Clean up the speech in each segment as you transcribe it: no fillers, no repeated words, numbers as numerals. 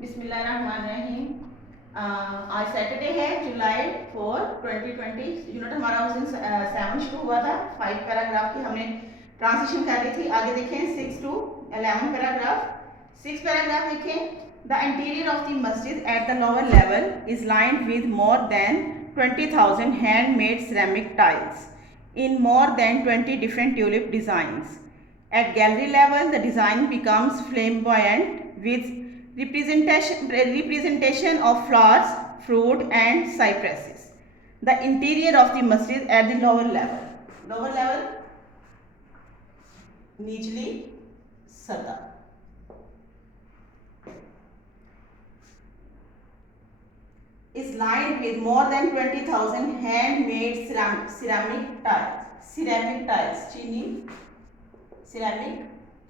बिस्मिल्लाहिर्रहमानिर्रहीम। आज सैटरडे है, जुलाई 4, 2020। यूनिट हमारा उस दिन 7 शुरू हुआ था। 5 पैराग्राफ की हमने ट्रांसलेशन कर ली थी। आगे देखें 6 to 11 पैराग्राफ। 6 पैराग्राफ देखें। द इंटीरियर ऑफ द मस्जिद at the lower level is lined with more than 20,000 handmade ceramic tiles in more than 20 different tulip designs. At gallery level, the design becomes flamboyant with representation of flowers, fruit and cypresses. The interior of the masjid at the lower level. Lower level, निचली सतह, is lined with more than 20,000 handmade ceramic tiles. Ceramic tiles,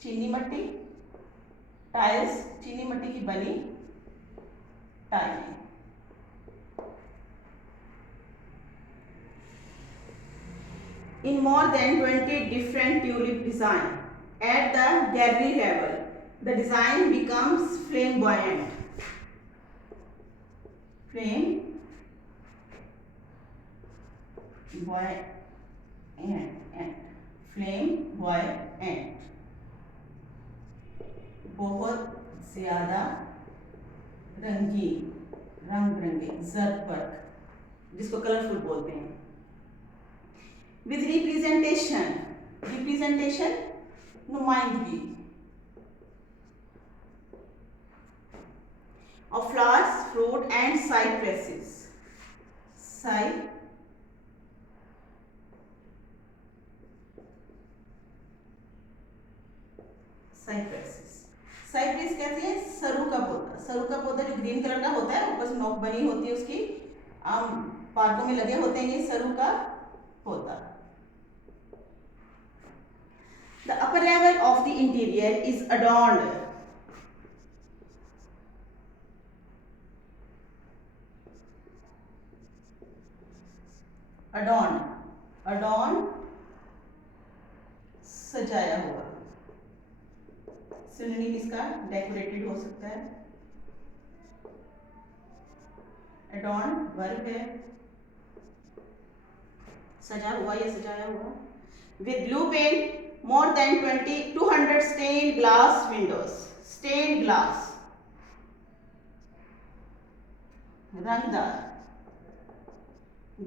चीनी मट्टी, tiles चीनी मट्टी की बनी टाइलें। In more than 20 different tulip design. At the gallery level, the design becomes flamboyant. Flamboyant, बहुत ज्यादा रंगीन, रंग बिरंगे, ज़रबर्क, जिसको कलरफुल बोलते हैं। With representation, नुमाइंदगी of flowers, fruit and cypresses. Cypress कहते हैं सरू का पौधा। सरू का पौधा जो ग्रीन कलर का होता है, ऊपर से नोक बनी होती है उसकी, आम पार्कों में लगे होते हैं ये सरू का पौधा। The upper level of the interior is adorned सजाया हुआ। सिनोनिम इसका डेकोरेटेड हो सकता है। एडॉर्न वर्ब है, सजा हुआ या सजाया हुआ। With blue paint, more than 200 stained glass windows. Stained glass, रंगदार,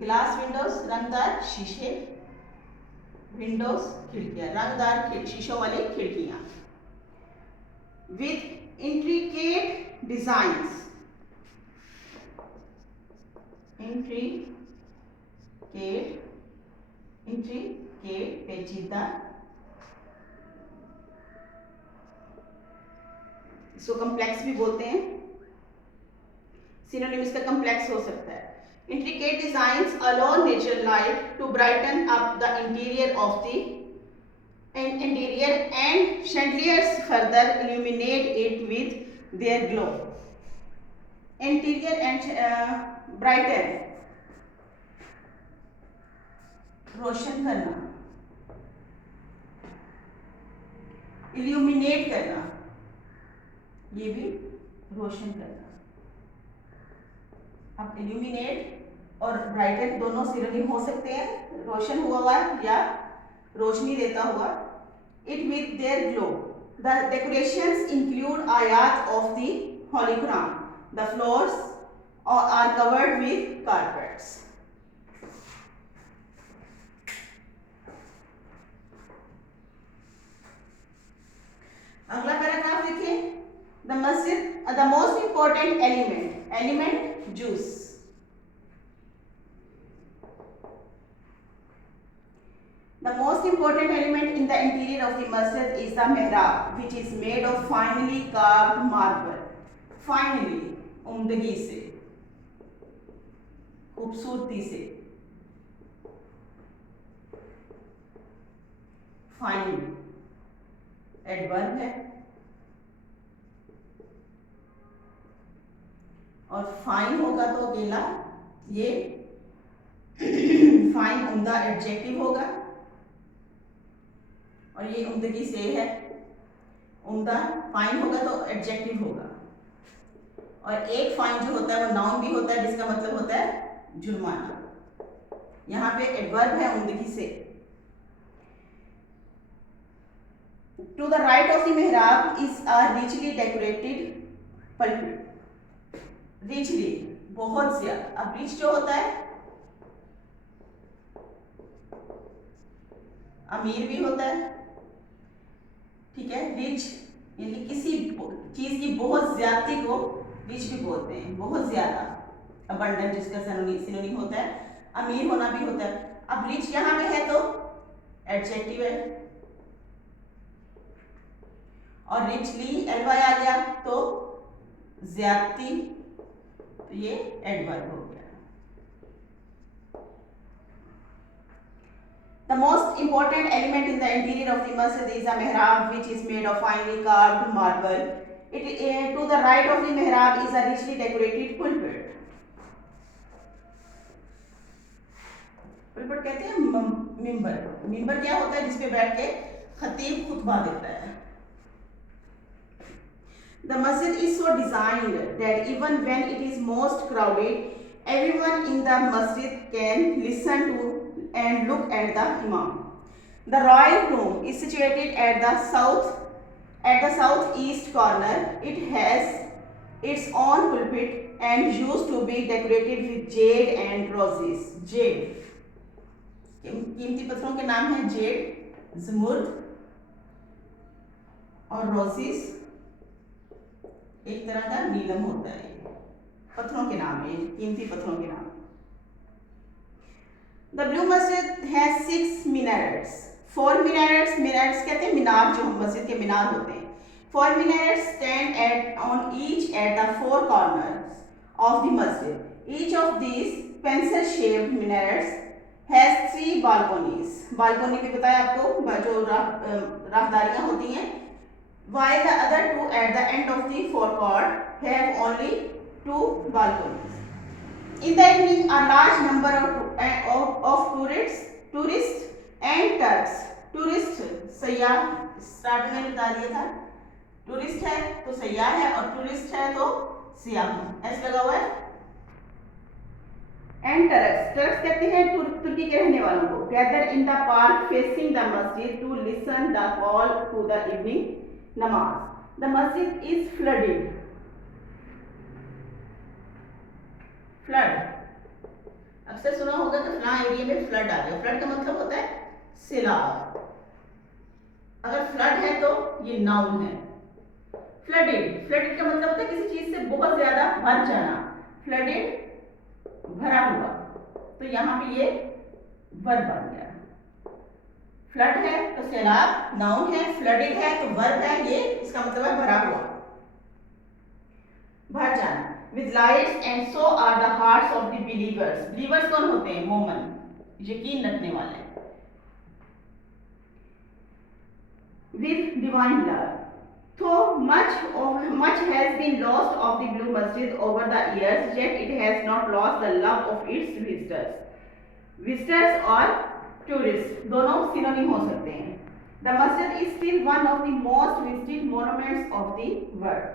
ग्लास विंडोज रंगदार शीशे, विंडोज खिड़कियां, रंगदार शीशों वाली खिड़कियां। विथ इंट्रिकेट डिजाइन्स, इंट्रिकेट पेचीदा, इसको कम्प्लेक्स भी बोलते हैं। सिनोनिम इसका कम्प्लेक्स हो सकता है। Intricate designs allow natural light to brighten up the interior and chandeliers further illuminate it with their glow. Interior and brighten, रोशन करना, illuminate करना, ये भी रोशन करना। अब इल्यूमिनेट और ब्राइटन दोनों सिनोनिम हो सकते हैं, रोशन हुआ या रोशनी देता हुआ। It with their glow. The decorations include ayat of the holy Quran. The floors are covered with carpets. अगला पैराग्राफ देखिए। The masjid, the most important element juice. The most important element in the interior of the masjid is the mihrab, which is made of finely carved marble. Finely, उम्दगी से, खूबसूरती से। Fine, adverb है। और fine होगा तो अकेला, ये फाइन उम्दा एडजेक्टिव होगा। और ये उम्दगी से है, उम्दा फाइन होगा तो एडजेक्टिव होगा। और एक फाइन जो होता है वो नाउन भी होता है, जिसका मतलब होता है जुर्माना। यहाँ पे एडवर्ब है उम्दगी से। To the right of the mihrab is a richly decorated pulpit. Richly, बहुत ज्यादा। अब रिच जो होता है अमीर भी होता है, ठीक है। रिच यानी किसी चीज की बहुत ज्यादती को रिच भी बोलते हैं, बहुत ज्यादा। अबंडेंट जिसका सिनोनिम होता है, अमीर होना भी होता है। अब रिच यहाँ पे है तो एडजेक्टिव है, और रिचली एलवाई आ गया तो ज्यादती, तो ये एडवर्ब हो गया। The most important element in the interior of the masjid is a mihrab, which is made of finely carved marble. To the right of the mihrab is a richly decorated pulpit. Pulpit कहते हैं मिंबर। मिंबर क्या होता है? जिसपे बैठ के खतीब खुतबा देता है। The masjid is so designed that even when it is most crowded, everyone in the masjid can listen to and look at the imam. The royal room is situated at the southeast corner. It has its own pulpit and used to be decorated with jade and roses. Jade, कीमती पत्थरों के नाम है Z, ज़मुर्द और roses, एक तरह का नीलम होता है। पत्थरों के नाम है, कीमती पत्थरों के नाम। The blue masjid has 6 minarets. 4 minarets, minarets कहते हैं मीनार, जो मस्जिद के मीनार होते हैं। 4 minarets stand on each at the 4 corners of the masjid. Each of these pencil-shaped minarets has 3 balconies. Balcony भी बताया आपको, जो राहदारियां होती हैं। While the other 2 at the end of the forecourt have only 2 balconies. In the evening, a large number of tourists and Turks. Tourist सयाह, start में बता दिया था, टूरिस्ट है तो सयाह है, और टूरिस्ट है तो सियाह। ऐसे लगा हुआ है। एंड टर्क्स, टर्क्स कहते हैं तुर्की के रहने वालों को। Gather in the park facing the masjid to listen the call to the evening namaz. The masjid is flooded. Flood, अक्सर सुना होगा कि फलां एरिया में फ्लड आ गया। फ्लड का मतलब होता है सैलाब। अगर फ्लड है तो ये नाउन है। फ्लडेड, फ्लडेड का मतलब होता है किसी चीज से बहुत ज्यादा भर जाना। फ्लडेड, भरा हुआ, तो यहाँ पे ये वर्ब बन गया। फ्लड है तो सैलाब नाउन है, फ्लडेड है तो वर्ब है, ये इसका मतलब है भरा हुआ, भर जाना। With lights and so are the hearts of the believers. Believers कौन होते हैं? मोमन, यकीन रखने वाले। With divine love. Though much has been lost of the blue masjid over the years, yet it has not lost the love of its visitors. Visitors और tourists दोनों synonym हो सकते हैं। The masjid is still one of the most visited monuments of the world.